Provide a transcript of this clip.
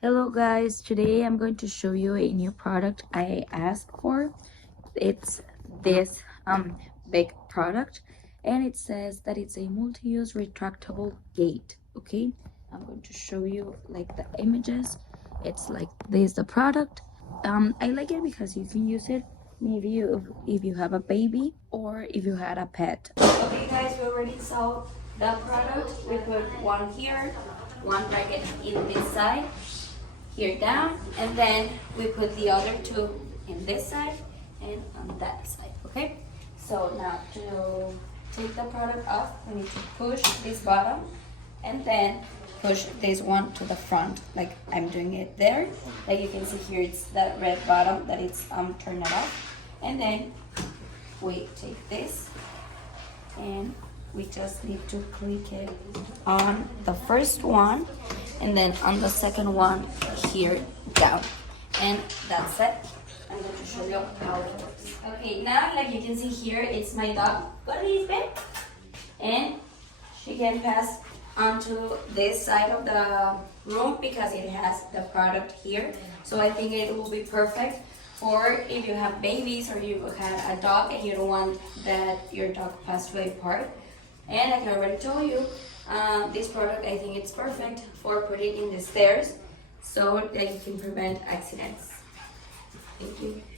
Hello guys, today I'm going to show you a new product I asked for. It's this big product and it says that it's a multi-use retractable gate. Okay, I'm going to show you like the images. It's like this the product. I like it because you can use it maybe if you have a baby or if you had a pet. Okay guys, we already saw the product. We put one here, one bracket in this side, here down, and then we put the other two in this side and on that side. Okay, so now to take the product off, we need to push this bottom and then push this one to the front, like I'm doing it there. Like you can see here, it's that red bottom that it's turned it off, and then we take this and we just need to click it on the first one and then on the second one here down, and that's it. I'm going to show you how it works. Okay, now like you can see here, it's my dog Gris, and she can pass onto this side of the room because it has the product here. So I think it will be perfect for if you have babies or you have a dog and you don't want that your dog pass to a part. And like I already told you, this product, I think it's perfect for putting in the stairs so that you can prevent accidents. Thank you.